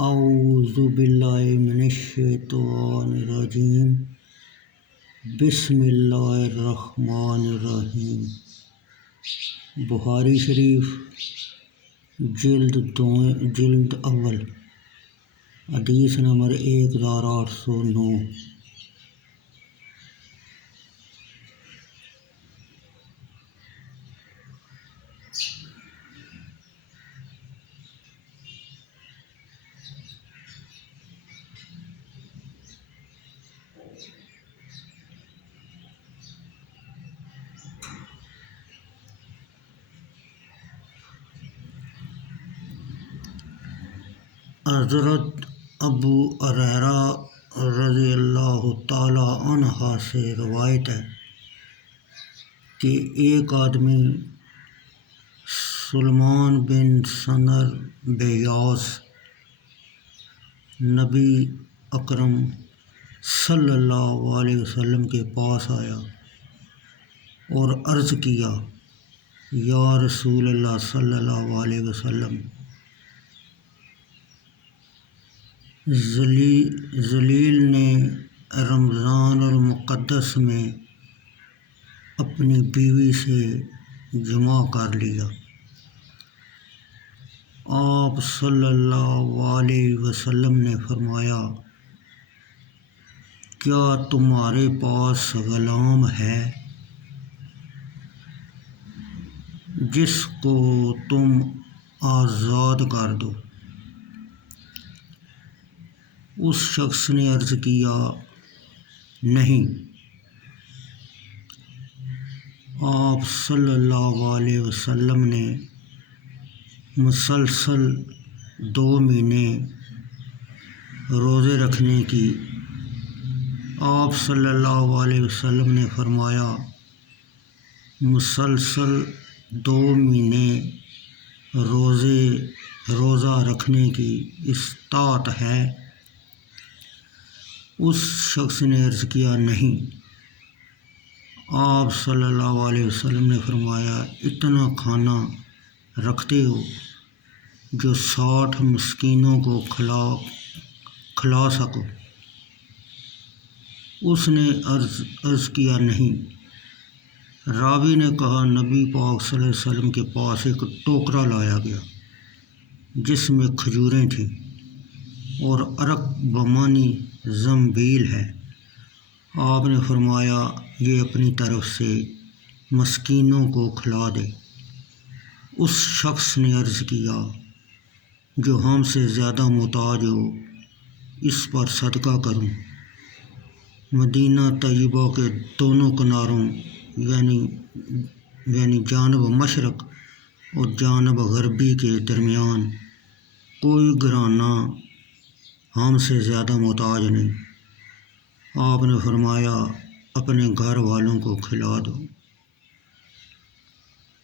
اعوذ باللہ من الشیطان الرجیم بسم اللہ الرحمن الرحیم۔ بخاری شریف جلد اول حدیث نمبر 1809۔ حضرت ابو ہریرہ رضی اللہ تعالی عنہ سے روایت ہے کہ ایک آدمی سلمان بن سنر بیاس نبی اکرم صلی اللہ علیہ وسلم کے پاس آیا اور عرض کیا، یا رسول اللہ صلی اللہ علیہ وسلم، ذلیل نے رمضان المقدس میں اپنی بیوی سے جماع کر لیا۔ آپ صلی اللہ علیہ وسلم نے فرمایا، کیا تمہارے پاس غلام ہے جس کو تم آزاد کر دو؟ اس شخص نے عرض کیا، نہیں۔ آپ صلی اللہ علیہ وسلم نے مسلسل 2 مہینے روزے رکھنے کی۔ آپ صلی اللہ علیہ وسلم نے فرمایا، مسلسل 2 مہینے روزہ رکھنے کی استطاعت ہے؟ اس شخص نے عرض کیا، نہیں۔ آپ صلی اللہ علیہ وسلم نے فرمایا، اتنا کھانا رکھتے ہو جو 60 مسکینوں کو کھلا سکو؟ اس نے عرض کیا، نہیں۔ راوی نے کہا، نبی پاک صلی اللہ علیہ وسلم کے پاس ایک ٹوکرا لایا گیا جس میں کھجوریں تھیں اور عرق بمانی زنبیل ہے۔ آپ نے فرمایا، یہ اپنی طرف سے مسکینوں کو کھلا دے۔ اس شخص نے عرض کیا، جو ہم سے زیادہ محتاج ہو، اس پر صدقہ کروں۔ مدینہ طیبہ کے دونوں کناروں یعنی جانب مشرق اور جانب غربی کے درمیان کوئی گھرانہ ہم سے زیادہ محتاج نہیں۔ آپ نے فرمایا، اپنے گھر والوں کو کھلا دو۔